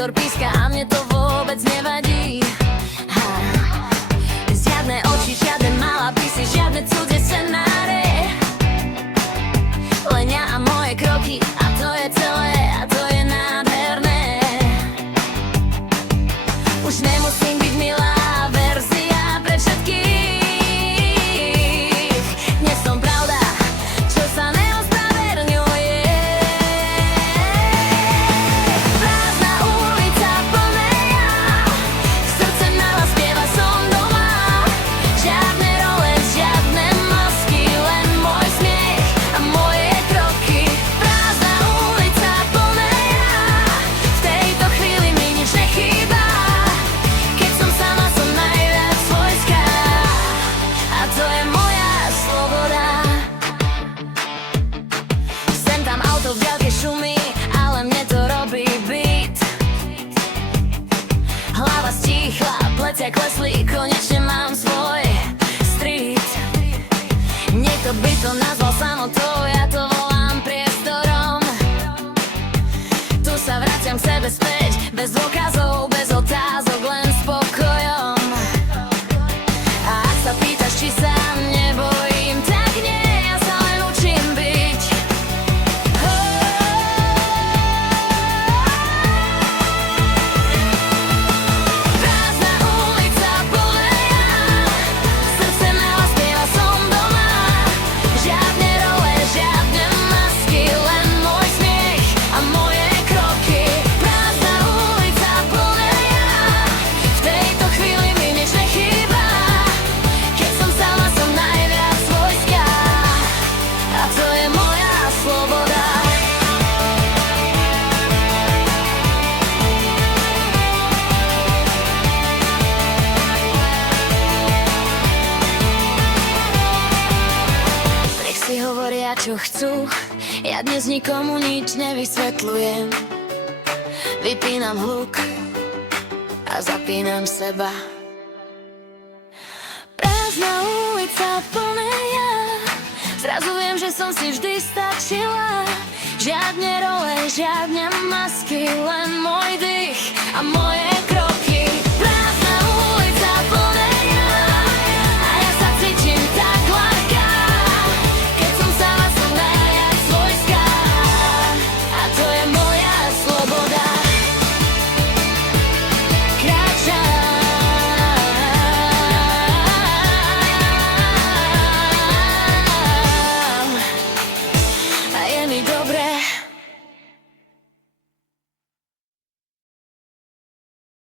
vietor píska a mne to vôbec nevadí. Žiadne oči, žiadne malapisy, žiadne cudzie scenáre, len ja a moje kroky, a to je celé, a to je nádherné. Už nemusím byť milá verzia pre všetkých. Dnes som pravda, čo sa neospravedlňuje. Prázdna ulica, plné ja, srdce nahlas spieva, som doma. Žiadne role, žiadne masky, len môj smiech a moje kroky. Prázdna ulica, plné ja, v tejto chvíli mi nič nechýba. Keď som sama, som najviac svojská, a to je moja sloboda. Sem tam auto v diaľke šumí, ale mne to robí beat. Hlava stíchla, plecia klesli, konečne mám svoj street. Niekto by to nazval samotou, ja to volám priestorom. Tu sa vraciam k sebe späť, bez dôkazov, bez otázok, len spokojom. A ak sa pýtaš, či sa nebojím, tak nie, ja sa len učím byť. Prázdna ulica, plné ja, srdce nahlas spieva, som doma. Žiadne role, žiadne masky, len môj smiech a moje kroky. Prázdna ulica, plné ja, v tejto chvíli mi nič nechýba. Keď som sama, som najviac svojská, a to je moja sloboda. Nech si hovoria, čo chcú, ja dnes nikomu nič nevysvetľujem. Vypínam hluk a zapínam seba. Prázdna ulica, plné ja, zrazu viem, že som si vždy stačila. Žiadne role, žiadne masky, len môj dých a moje kroky. Prázdna ulica, plné ja, a ja sa cítim tak ľahká. Keď som sama, som najviac svojská, a to je moja sloboda. Kráčam a je mi dobré.